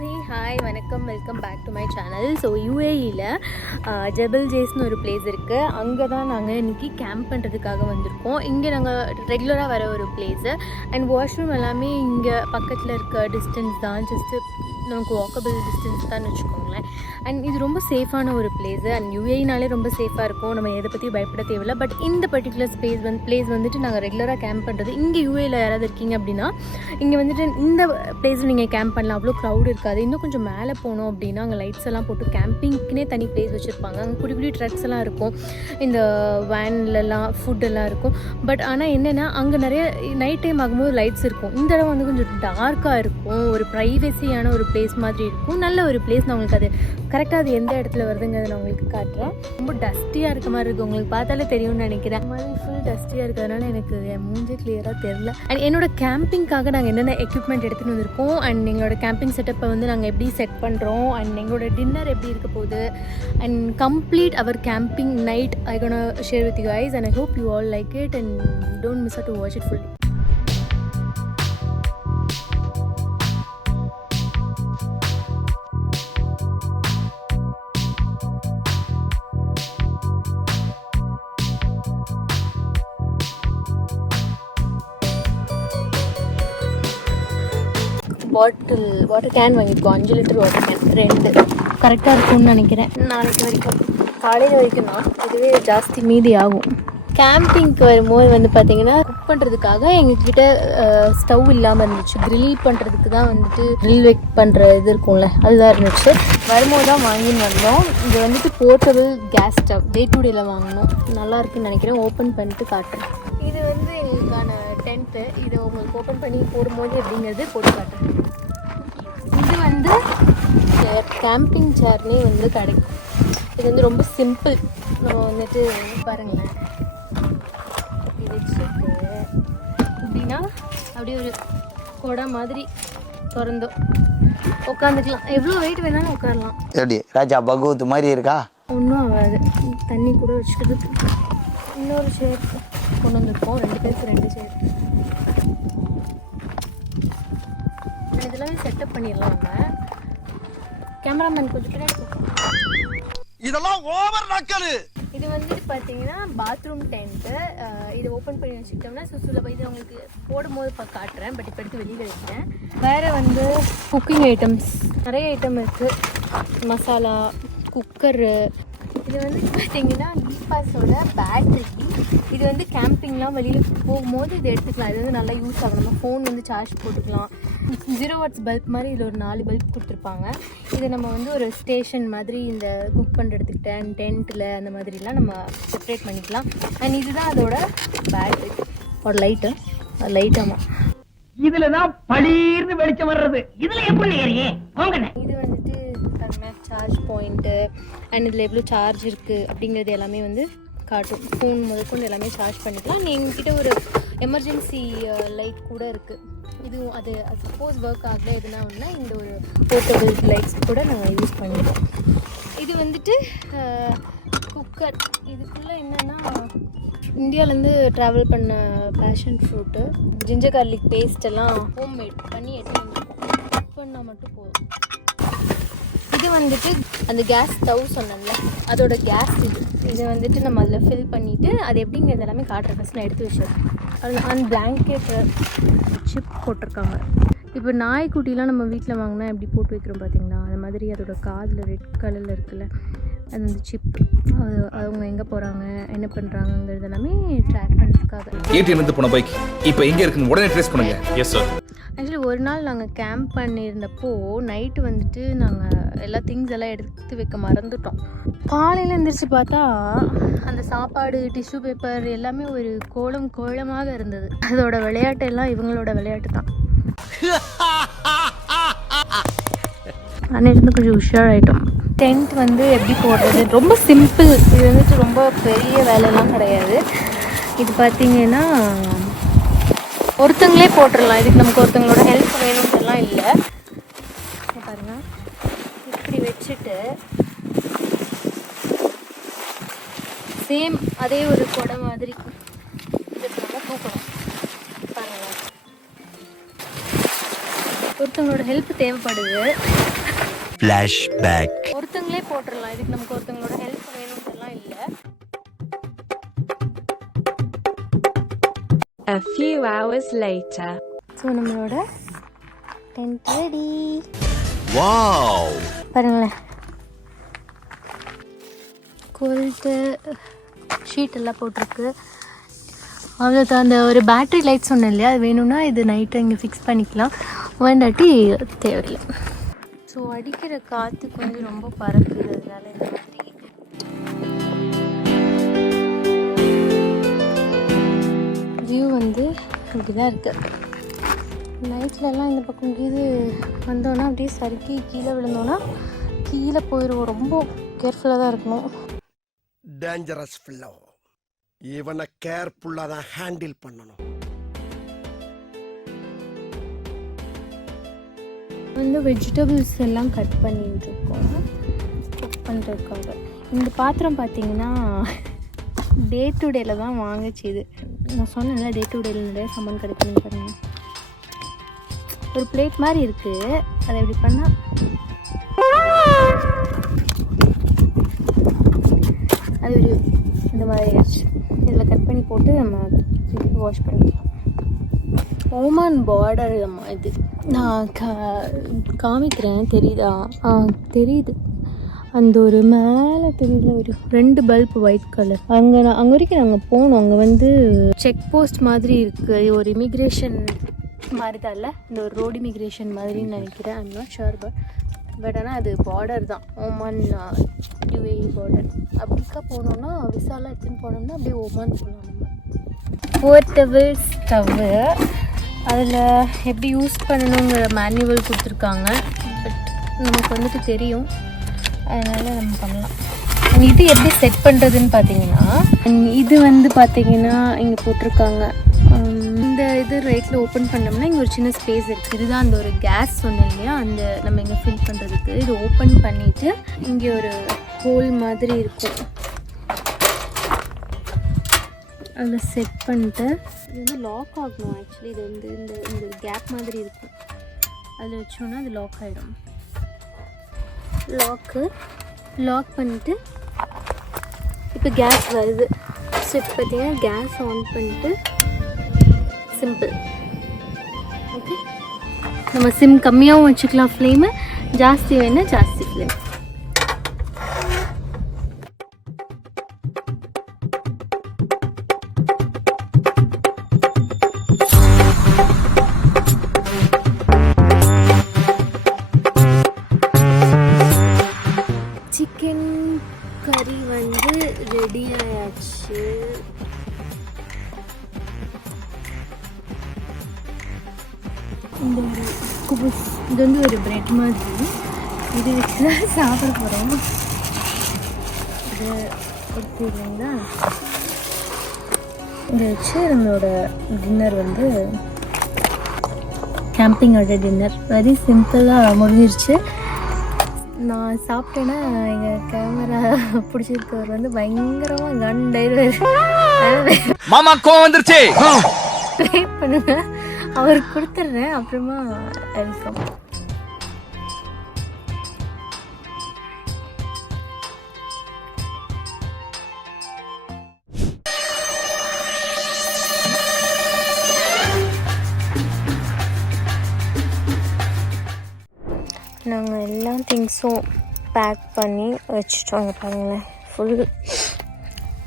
Hi வணக்கம், welcome back to my channel. So யூஏஇயில் Jebel ஜேஸ்னு ஒரு பிளேஸ் இருக்குது. அங்கே தான் நாங்கள் இன்றைக்கி கேம்ப் பண்ணுறதுக்காக வந்திருக்கோம். இங்கே நாங்கள் ரெகுலராக வர ஒரு பிளேஸு அண்ட் வாஷ்ரூம் எல்லாமே இங்கே பக்கத்தில் இருக்க டிஸ்டன்ஸ் தான், ஜஸ்ட்டு நமக்கு வாக்கபிள் டிஸ்டன்ஸ் தான் வச்சுக்கோங்களேன். அண்ட் இது ரொம்ப சேஃபான ஒரு பிளேஸு. அண்ட் யூஏஇனாலே ரொம்ப சேஃபாக இருக்கும், நம்ம எதை பற்றி பயப்பட தேவையில்லை. பட் இந்த பர்டிகுலர் பிளேஸ் வந்துட்டு நாங்கள் ரெகுலராக கேம்ப் பண்ணுறது. இங்கே யூஏயில் யாராவது இருக்கீங்க அப்படின்னா இங்கே வந்துட்டு இந்த பிளேஸில் நீங்கள் கேம்ப் பண்ணலாம். அவ்வளோ க்ரௌட் இருக்காது. இன்னும் கொஞ்சம் மேலே போனோம் அப்படின்னா அங்கே லைட்ஸ் எல்லாம் போட்டு கேம்பிங்க்குனே தனி பிளேஸ் வச்சுருப்பாங்க. அங்கே குடி குடி ட்ரக்ஸ் எல்லாம் இருக்கும், இந்த வேன்லலாம் ஃபுட்டெல்லாம் இருக்கும். பட் ஆனால் என்னென்னா அங்கே நிறைய நைட் டைம் ஆகும்போது லைட்ஸ் இருக்கும். இந்த இடம் வந்து கொஞ்சம் டார்க்காக இருக்கும், ஒரு ப்ரைவசியான ஒரு பிளேஸ் மாதிரி இருக்கும். நல்ல ஒரு பிளேஸ். நான் உங்களுக்கு அது கரெக்டாக அது எந்த இடத்துல வருதுங்கிறத நான் உங்களுக்கு காட்டுறேன். ரொம்ப டஸ்டியாக இருக்க மாதிரி இருக்குது, உங்களுக்கு பார்த்தாலே தெரியும்னு நினைக்கிறேன். அந்த மாதிரி ஃபுல் டஸ்டியாக இருக்கிறதுனால எனக்கு என் மூஞ்சே கிளியராக தெரில. அண்ட் என்னோடய கேம்பிங்காக நாங்கள் என்னென்ன எக்யூப்மெண்ட் எடுத்துகிட்டு வந்திருக்கோம் அண்ட் எங்களோட கேம்பிங் செட்டப்பை வந்து நாங்கள் எப்படி செட் பண்ணுறோம் அண்ட் எங்களோட டின்னர் எப்படி இருக்க போகுது and complete our camping night I gonna share with you guys and I hope you all like it and don't miss out to watch it fully. Water can வாங்கியிருக்கோம், 5 litre water can 2 கரெக்டாக இருக்கும்னு நினைக்கிறேன். நாளைக்கு வரைக்கும் காலையில் வரைக்கும் தான், இதுவே ஜாஸ்தி மீதி ஆகும். கேம்பிங்க்கு வரும்போது வந்து பார்த்திங்கன்னா குக் பண்ணுறதுக்காக எங்ககிட்ட ஸ்டவ் இல்லாமல் இருந்துச்சு. க்ரில் பண்ணுறதுக்கு தான் வந்துட்டு க்ரில் பண்ணுற இது இருக்கும்ல, அதுதான் இருந்துச்சு. வரும்போது தான் வாங்கின்னு வந்தோம். இது வந்துட்டு portable gas stove, day to டேயில் வாங்கினோம். நல்லா இருக்குன்னு நினைக்கிறேன். ஓப்பன் பண்ணிட்டு காட்டுறேன். இது வந்து எங்களுக்கான டென்ட்டு. இதை உங்களுக்கு ஓப்பன் பண்ணி போடும்போது எப்படிங்கிறது போட்டு காட்டுறேன். இது வந்து கேம்பிங் சேர்னே வந்து கிடைக்கும். இது வந்து ரொம்ப சிம்பிள். நம்ம வந்துட்டு பாருங்களேன், இப்படி வச்சுட்டு அப்படின்னா அப்படியே ஒரு கொடை மாதிரி திறந்தோம் உட்காந்துக்கலாம். எவ்வளோ வெயிட் வேணாலும் உட்காரலாம். எப்படி ராஜா பகவத் மாதிரி இருக்கா? ஒன்றும் ஆகாது. தண்ணி கூட வச்சுக்கிறதுக்கு இன்னொரு சேர் கொண்டு வந்துருக்கோம். 2 பேருக்கு 2 சேர். இதெல்லாமே செட்டப் பண்ணிடலாம். நம்ம கேமராமேன் கொஞ்சம் பின்னாடி. இதெல்லாம் ஓவர் நக்கலு. இது வந்துட்டு பார்த்தீங்கன்னா பாத்ரூம் டென்ட்டு. இதை ஓப்பன் பண்ணி வச்சுக்கிட்டோம்னா சுசுல போய் இது உங்களுக்கு போடும்போது காட்டுறேன். பட் இப்போ எடுத்து வெளியில் வைக்கிறேன். வேறு வந்து குக்கிங் ஐட்டம்ஸ் நிறைய ஐட்டம் இருக்குது. மசாலா, குக்கரு. இது வந்து பார்த்தீங்கன்னா டீபாஸோட பேட்ரி. இது வந்து கேம்பிங்லாம் வெளியில் போகும்போது இதை எடுத்துக்கலாம். இது வந்து நல்லா யூஸ் ஆகும். நம்ம ஃபோன் வந்து சார்ஜ் போட்டுக்கலாம். 0 வாட்ஸ் பல்ப் மாதிரி இதில் ஒரு 4 பல்ப் கொடுத்துருப்பாங்க. இதை நம்ம வந்து ஒரு ஸ்டேஷன் மாதிரி இந்த குக் பண்ணுறதுக்கிட்ட டென்ட்டில் அந்த மாதிரிலாம் நம்ம செப்பரேட் பண்ணிக்கலாம். அண்ட் இதுதான் அதோட பேட்ரி. ஒரு லைட்டாமா இதில் தான் பளீர்னு வெளிச்சம் வர்றது. இதில் எப்படி இது வந்துட்டு சார்ஜ் பாயிண்ட்டு அண்ட் இதில் எவ்வளோ சார்ஜ் இருக்குது அப்படிங்கிறது எல்லாமே வந்து காட்டும். ஃபோன் முதற்கொண்டு எல்லாமே சார்ஜ் பண்ணிக்கலாம். எங்ககிட்ட ஒரு எமர்ஜென்சி லைட் கூட இருக்குது. இதுவும் அது சப்போஸ் ஒர்க் ஆகல எதுனா ஒன்றா இந்த ஒரு போர்ட்டபிள் லைட்ஸ் கூட நாங்கள் யூஸ் பண்ணிடுவோம். இது வந்துட்டு குக்கர். இதுக்குள்ளே என்னென்னா இந்தியாவிலேருந்து ட்ராவல் பண்ண passion fruit, ginger garlic paste எல்லாம் ஹோம்மேட் பண்ணி எடுத்து வந்துருக்கோம். குக் பண்ணால் மட்டும் போதும். இது வந்துட்டு அந்த கேஸ் ஸ்டவ் சொன்னேன்ல, அதோட கேஸ் இதை வந்துட்டு நம்ம அதில் ஃபில் பண்ணிவிட்டு அது எப்படிங்கிறது எல்லாமே காட்டுறேன். ஃபஸ்ட் நான் எடுத்து வச்சிருக்கேன். அது அந்த பிளாங்கெட் சிப் போட்டிருக்காங்க. இப்போ நாய்க்குட்டிலாம் நம்ம வீட்டில் வாங்கினா எப்படி போட்டு வைக்கிறோம் பார்த்தீங்களா, அது மாதிரி அதோட காதில் ரெட் கலரில் இருக்குல்ல, அது வந்து சிப். அது அவங்க எங்கே போகிறாங்க என்ன பண்ணுறாங்கங்கிறது எல்லாமே ட்ராக் பண்ணுறதுக்காக. ஏடிஎம் வந்து போன பைக் இப்போ எங்கே இருக்குன்னு உடனே ட்ரேஸ் பண்ணுங்க. Yes sir. ஆக்சுவலி ஒரு நாள் நாங்கள் கேம்ப் பண்ணியிருந்தப்போ நைட்டு வந்துட்டு நாங்கள் எல்லா திங்ஸ் எல்லாம் எடுத்து வைக்க மறந்துட்டோம். காலையில் எழுந்திரிச்சு பார்த்தா அந்த சாப்பாடு, டிஷ்யூ பேப்பர் எல்லாமே ஒரு கோலமாக இருந்தது. அதோட விளையாட்டு எல்லாம் இவங்களோட விளையாட்டு தான். ஆனால் இருந்து கொஞ்சம் உஷாராயிட்டோம். டென்ட் வந்து எப்படி போடுறது ரொம்ப சிம்பிள். இது வந்துட்டு ரொம்ப பெரிய வேலைலாம் கிடையாது. இது பார்த்தீங்கன்னா ஒருத்தங்களே போட்டுடலாம். இதுக்கு நமக்கு ஒருத்தங்களோட ஹெல்ப் வேணும்ன்றலாம் இல்லை. பாருங்கள், இப்படி வச்சுட்டு சேம் அதே ஒரு கொடை மாதிரி இதுக்கு நம்ம தூக்கணும். பாருங்களேன், ஒரு ஒருத்தவங்களோட ஹெல்ப் தேவைப்படுது. ஃப்ளாஷ்பேக். ஒருத்தங்களே போட்டுடலாம், இதுக்கு நமக்கு ஒருத்தவங்களோட ஹெல்ப் வேணும்ன்றலாம் இல்லை. A few hours later. So நம்மளோட டென்ட் ரெடி. வாவ், பாருங்களேன், கோல்ட்டு ஷீட் எல்லாம் போட்டிருக்கு. அவ்வளோதான். அந்த ஒரு பேட்ரி லைட் சொன்னேன் இல்லையா, அது வேணும்னா இது நைட்டு இங்கே ஃபிக்ஸ் பண்ணிக்கலாம், வேண்டாட்டி தேவையில்லை. ஸோ அடிக்கிற காற்றுக்கு வந்து ரொம்ப பறக்குது, அதனால இந்த மாதிரி வியூ வந்து இப்படி தான் இருக்குது. நைட்லலாம் இந்த பக்கம் இது வந்தோன்னா அப்படியே சறுக்கி கீழே விழுந்தோன்னா கீழே போயிடுவோம். ரொம்ப கேர்ஃபுல்லாக தான் இருக்கணும். டேஞ்சரஸ் ஃபில்லோ, இவனை கேர்ஃபுல்லாக தான் ஹேண்டில் பண்ணணும். வந்து வெஜிடபிள்ஸ் எல்லாம் கட் பண்ணிட்டு இருக்கோம் குக் பண்ணுறதுக்காக. இந்த பாத்திரம் பார்த்தீங்கன்னா டே டு டேல தான் வாங்கிச்சு. இது நான் சொன்னேன்ல, டே டு டேல நிறைய சாமான் கிடைக்குன்னு பாருங்க. ஒரு பிளேட் மாதிரி இருக்குது, அதை எப்படி பண்ணால் அது ஒரு இந்த மாதிரி ஆயிடுச்சு. இதில் கட் பண்ணி போட்டு நம்ம வாஷ் பண்ணிக்கலாம். ஓமான் பார்டர் அம்மா இது நான் காமிக்கிறேன், தெரியுதா? தெரியுது. அந்த ஒரு மேலே தெரியல, ஒரு 2 பல்ப் ஒயிட் கலர். அங்கே வரைக்கும் நாங்கள் போனோம். அங்கே வந்து செக் போஸ்ட் மாதிரி இருக்குது, ஒரு இமிக்ரேஷன் மாதிரி தான் இல்லை, இந்த ஒரு ரோடு இமிக்ரேஷன் மாதிரின்னு நினைக்கிறேன். ஐம் நாட் ஷுர் பட் ஆனால் அது பார்டர் தான், ஓமான் யுஏஇ பார்டர். அப்படிக்கா போனோன்னா விசாலாம் எடுத்துன்னு போனோம்னா அப்படியே ஓமான் போகலாம். நம்ம போர்ட்டபிள் ஸ்டவ்வு, அதில் எப்படி யூஸ் பண்ணணுங்கிற மேனுவல் கொடுத்துருக்காங்க. பட் நமக்கு வந்துட்டு தெரியும், அதனால் நம்ம பண்ணலாம். இது எப்படி செட் பண்ணுறதுன்னு பார்த்தீங்கன்னா, இது வந்து பார்த்தீங்கன்னா இங்கே போட்டிருக்காங்க. இந்த இது ரைட்டில் ஓப்பன் பண்ணோம்னா இங்கே ஒரு சின்ன ஸ்பேஸ் இருக்குது. இதுதான் அந்த ஒரு கேஸ் சொன்னேன் இல்லையா, அந்த நம்ம இங்கே ஃபில் பண்ணுறதுக்கு. இது ஓப்பன் பண்ணிவிட்டு இங்கே ஒரு ஹோல் மாதிரி இருக்கும், அதை செட் பண்ணிட்டு இது வந்து லாக் ஆகணும். ஆக்சுவலி இது வந்து இந்த கேப் மாதிரி இருக்கும், அதில் வச்சோன்னா அது லாக் ஆகிடும். லாக் பண்ணிவிட்டு இப்போ கேஸ் வருது. ஸோ இப்போ பார்த்தீங்கன்னா கேஸ் ஆன் பண்ணிட்டு சிம்பிள். ஓகே, நம்ம சிம் கம்மியாகவும் வச்சுக்கலாம், ஃப்ளேமு ஜாஸ்தி வேணால் ஜாஸ்தி ஃப்ளேம். சிக்கன் கறி வந்து ரெடி ஆயாச்சு. இந்த ஒரு குபுஸ், இது வந்து ஒரு பிரெட் மாதிரி, இது வச்சு தான் சாப்பிட போகிறோம். இது எடுத்துங்களா, இதை வச்சு நம்மளோட டின்னர் வந்து கேம்பிங்கோட டின்னர் வெரி சிம்பிளாக முடிஞ்சிருச்சு. நான் சாப்பிட்டேன்னா எங்கள் கேமரா பிடிச்சிருக்கவர் வந்து பயங்கரமாக கண்டாயிடுவார். மாமா கோவம் வந்துருச்சு, வெயிட் பண்ணுங்க, அவருக்கு கொடுத்துட்றேன், அப்புறமா வெல்கம். நாங்கள் எல்லா திங்ஸும் பேக் பண்ணி வச்சுட்டோங்க. பாருங்களேன், ஃபுல்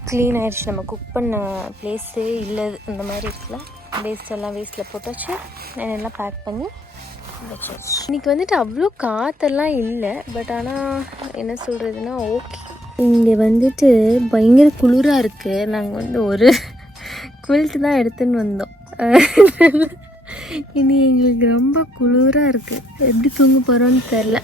க்ளீன் ஆயிடுச்சு. நம்ம குக் பண்ண பிளேஸே இல்லை, இந்த மாதிரி இருக்குல்ல, வேஸ்ட் எல்லாம் வேஸ்ட்டில் போட்டாச்சு. நான் எல்லாம் பேக் பண்ணி வச்சாச்சு. இன்றைக்கி வந்துட்டு அவ்வளோ காற்றெல்லாம் இல்லை, பட் ஆனால் என்ன சொல்கிறதுனா ஓகே. இங்கே வந்துட்டு பயங்கர குளிராக இருக்குது. நாங்கள் வந்து ஒரு குவில்ட்டு தான் எடுத்துன்னு வந்தோம். இனி எங்களுக்கு ரொம்ப குளிராக இருக்குது, எப்படி தூங்க போகிறோன்னு தெரில.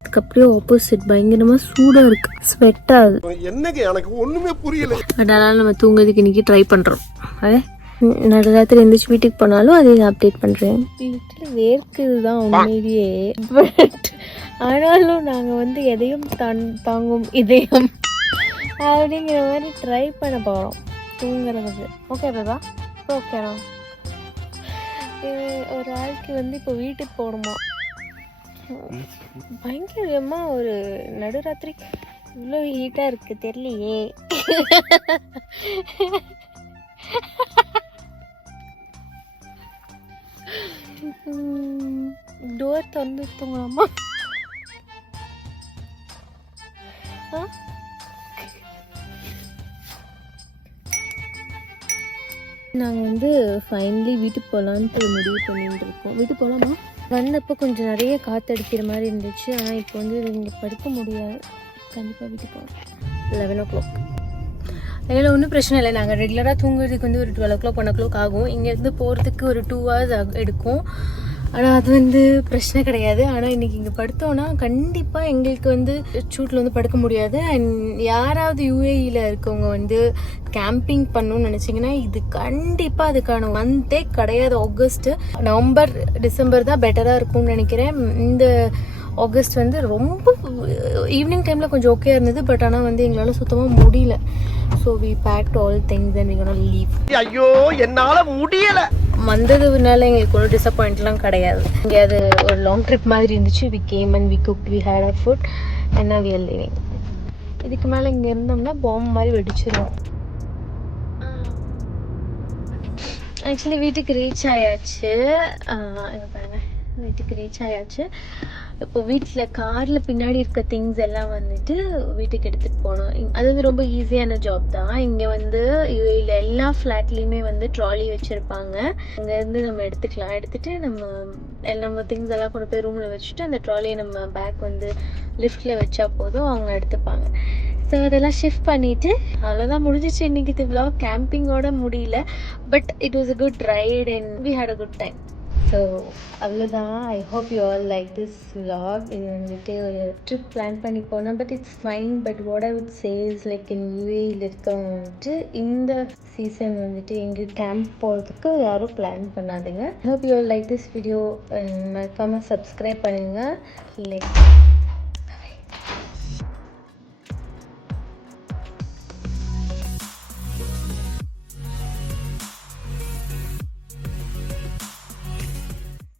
அதுக்கு அப்படியே ஆப்போசிட் பயங்கரமாக சூடாக இருக்குது, ஸ்வெட் ஆகுது. என்னங்க எனக்கு ஒண்ணுமே புரியல. அதனால நம்ம தூங்குறதுக்கு இன்றைக்கி ட்ரை பண்ணுறோம். அதே நடு ராத்திரி எந்திரிச்சு வீட்டுக்கு போனாலும் அதே அப்டேட் பண்ணுறேன். வீட்டில் வேர்க்குது தான் உண்மையிலேயே, பட் ஆனாலும் நாங்கள் வந்து எதையும் தாங்கும் இதயம் அப்படிங்கிற மாதிரி ட்ரை பண்ண போகிறோம் தூங்குறதுக்கு. ஓகே பாபா, ஓகேண்ணா. ஒரு ஆளுக்கு வந்து இப்போ வீட்டுக்கு போகணுமா. பயங்கரமாக ஒரு நடுராத்திரி இவ்வளோ ஹீட்டாக இருக்குது தெரியலையே. டோர் திறந்து தூங்கலாமா? நாங்கள் வந்து ஃபைனலி வீட்டுக்கு போகலான்ட்டு முடிவு பண்ணிட்டு இருக்கோம். வீட்டுக்கு போகலாமா? வந்தப்போ கொஞ்சம் நிறைய காற்றடிக்கிற மாதிரி இருந்துச்சு. ஆனால் இப்போ வந்து இங்கே படுக்க முடியாது. கண்டிப்பாக வீட்டுக்கு போகலாம். 11 o'clock. அதில் ஒன்றும் பிரச்சனை இல்லை. நாங்கள் ரெகுலராக தூங்குறதுக்கு வந்து ஒரு 12 o'clock 1 o'clock ஆகும். இங்கேருந்து போகிறதுக்கு ஒரு 2 hours எடுக்கும். ஆனால் அது வந்து பிரச்சனை கிடையாது. ஆனால் இன்றைக்கி இங்கே படுத்தோன்னா கண்டிப்பாக எங்களுக்கு வந்து சூட்டில் வந்து படுக்க முடியாது. அண்ட் யாராவது யூஏஇயில் இருக்கவங்க வந்து கேம்பிங் பண்ணணும்னு நினச்சிங்கன்னா இது கண்டிப்பாக அதுக்கான மந்தே கிடையாது. ஆகஸ்ட்டு, நவம்பர், டிசம்பர் தான் பெட்டராக இருக்கும்னு நினைக்கிறேன். இந்த ஆகஸ்ட் வந்து ரொம்ப ஈவினிங் டைமில் கொஞ்சம் ஓகே இருந்தது. பட் ஆனால் வந்து எங்களால் சுத்தமாக முடியல. So we packed all things and we gonna leave. ஐயோ என்னால முடியல. வந்ததுனால எங்களுக்கு ஒரு டிசப்பாயிண்ட்லாம் கிடையாது. இங்கே அது ஒரு லாங் ட்ரிப் மாதிரி இருந்துச்சு. We came and we cook, we had our food and we are living. இதுக்கு மேலே இங்கே இருந்தோம்னா பாம்பு மாதிரி வெடிச்சிடும். ஆக்சுவலி வீட்டுக்கு ரீச் ஆயாச்சு. வீட்டுக்கு ரீச் ஆயாச்சு. இப்போ வீட்டில் காரில் பின்னாடி இருக்க திங்ஸ் எல்லாம் வந்துட்டு வீட்டுக்கு எடுத்துகிட்டு போகணும். அது வந்து ரொம்ப ஈஸியான ஜாப் தான். இங்கே வந்து இதில் எல்லா ஃப்ளாட்லேயுமே வந்து ட்ராலி வச்சுருப்பாங்க. அங்கேருந்து நம்ம எடுத்துக்கலாம். எடுத்துகிட்டு நம்ம திங்ஸ் எல்லாம் கொண்டு போய் ரூமில் வச்சுட்டு அந்த ட்ராலியை நம்ம பேக் வந்து லிஃப்ட்டில் வச்சா போதும், அவங்க எடுத்துப்பாங்க. ஸோ அதெல்லாம் ஷிஃப்ட் பண்ணிவிட்டு அவ்வளோதான் முடிஞ்சிச்சு இன்றைக்கி இது vlog. கேம்பிங்கோட முடியல. But it was a good ride and we had a good time. So அவ்வளோதான். I hope you all like this vlog. இது வந்துட்டு ஒரு ட்ரிப் பிளான் பண்ணி போனோம். But it's fine. But what I would say is like in யூஏஇயில் இருக்கவங்க வந்துட்டு இந்த சீசன் வந்துட்டு எங்கே கேம்ப் போகிறதுக்கு யாரும் பிளான் பண்ணாதுங்க. I hope you all like this video. மறக்காமல் சப்ஸ்கிரைப் பண்ணுங்கள். லைக்